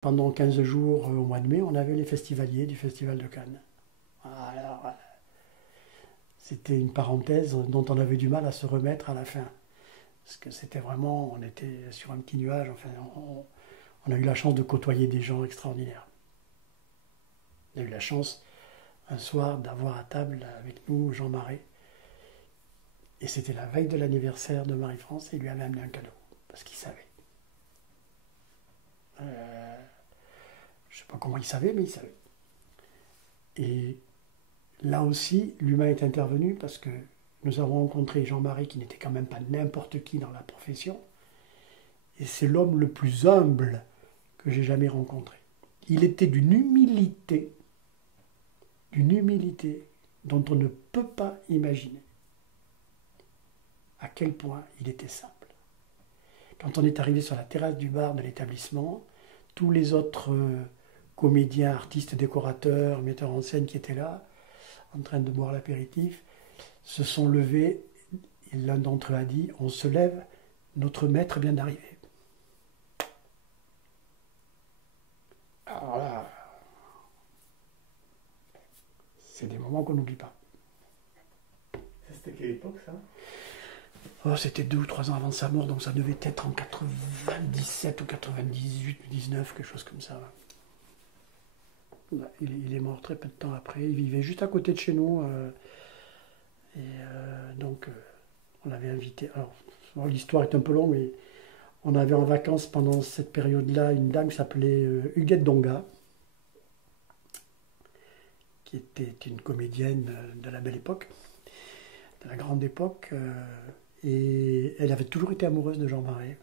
Pendant 15 jours au mois de mai, on avait les festivaliers du Festival de Cannes. Alors, c'était une parenthèse dont on avait du mal à se remettre à la fin. Parce que c'était vraiment, on était sur un petit nuage. Enfin, on a eu la chance de côtoyer des gens extraordinaires. On a eu la chance, un soir, d'avoir à table avec nous Jean Marais. Et c'était la veille de l'anniversaire de Marie-France et il lui avait amené un cadeau. Parce qu'il savait. Je ne sais pas comment il savait, mais il savait. Et là aussi, l'humain est intervenu parce que nous avons rencontré Jean-Marie qui n'était quand même pas n'importe qui dans la profession. Et c'est l'homme le plus humble que j'ai jamais rencontré. Il était d'une humilité dont on ne peut pas imaginer à quel point il était simple. Quand on est arrivé sur la terrasse du bar de l'établissement, tous les autres comédiens, artistes, décorateurs, metteurs en scène qui étaient là, en train de boire l'apéritif, se sont levés et l'un d'entre eux a dit « On se lève, notre maître vient d'arriver ». Alors là, c'est des moments qu'on n'oublie pas. C'était quelle époque ça? Oh, c'était 2 ou 3 ans avant sa mort, donc ça devait être en 97 ou 98, 19, quelque chose comme ça. Il est mort très peu de temps après. Il vivait juste à côté de chez nous. Donc, on l'avait invité. Alors, l'histoire est un peu longue, mais on avait en vacances pendant cette période-là une dame qui s'appelait Huguette Donga, qui était une comédienne de la belle époque, de la grande époque. Et elle avait toujours été amoureuse de Jean Marais.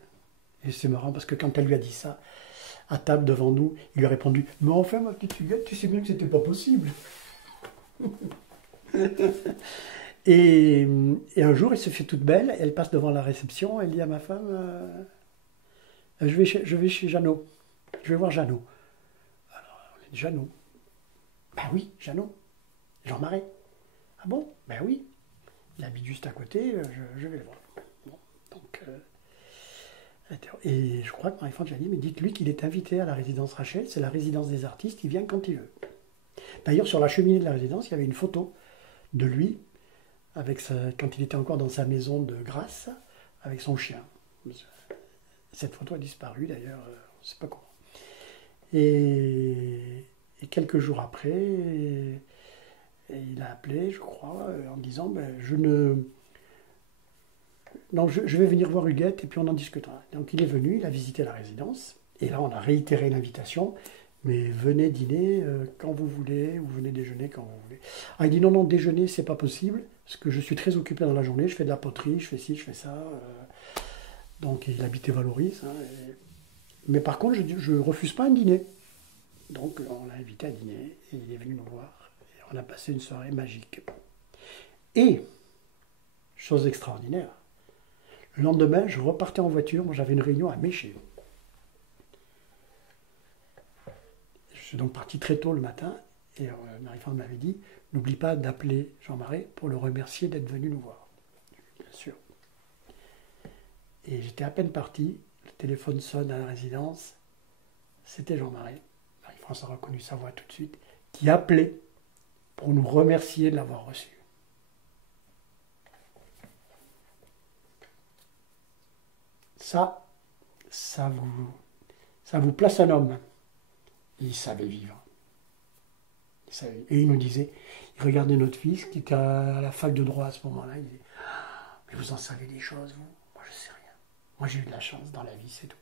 Et c'est marrant parce que quand elle lui a dit ça, à table devant nous, il lui a répondu « Mais enfin, ma petite Huguette, tu sais bien que c'était pas possible. » et un jour, elle se fait toute belle, elle passe devant la réception, elle dit à ma femme je vais chez Jeannot, je vais voir Jeannot. Alors, on dit Jeannot. Ben oui, Jeannot. Jean Marais. Ah bon? Ben oui. Il habite juste à côté, je vais le voir. Bon, donc, et je crois que Marie-France lui a dit, mais dites-lui qu'il est invité à la résidence Rachel, c'est la résidence des artistes, il vient quand il veut. D'ailleurs, sur la cheminée de la résidence, il y avait une photo de lui, quand il était encore dans sa maison de Grasse, avec son chien. Cette photo a disparu d'ailleurs, on ne sait pas comment. Et quelques jours après, il a appelé, je crois, en disant non, je vais venir voir Huguette et puis on en discutera. Donc il est venu, il a visité la résidence, et là on a réitéré l'invitation, mais venez dîner quand vous voulez, ou venez déjeuner quand vous voulez. Ah, il dit non, déjeuner c'est pas possible, parce que je suis très occupé dans la journée, je fais de la poterie, je fais ci, je fais ça. Donc il habitait Valoris, hein, mais par contre je refuse pas un dîner. Donc on l'a invité à dîner, et il est venu nous voir, et on a passé une soirée magique. Et, chose extraordinaire, le lendemain, je repartais en voiture. Moi, j'avais une réunion à Méché. Je suis donc parti très tôt le matin. Et Marie-France m'avait dit, n'oublie pas d'appeler Jean Marais pour le remercier d'être venu nous voir. Bien sûr. Et j'étais à peine parti. Le téléphone sonne à la résidence. C'était Jean Marais. Marie-France a reconnu sa voix tout de suite. Qui appelait pour nous remercier de l'avoir reçu. Ça vous place un homme. Il savait vivre. Et il nous disait, il regardait notre fils qui était à la fac de droit à ce moment-là, il disait, mais vous en savez des choses, vous? Moi, je sais rien. Moi, j'ai eu de la chance dans la vie, c'est tout.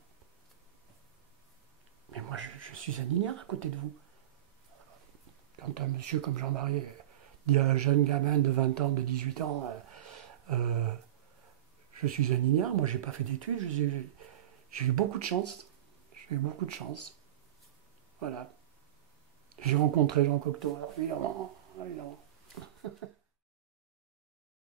Mais moi, je suis un ignare à côté de vous. Quand un monsieur comme Jean-Marie dit à un jeune gamin de 20 ans, de 18 ans, je suis un ignare, moi, j'ai pas fait d'études, j'ai eu beaucoup de chance. J'ai eu beaucoup de chance. Voilà. J'ai rencontré Jean Cocteau, alors évidemment.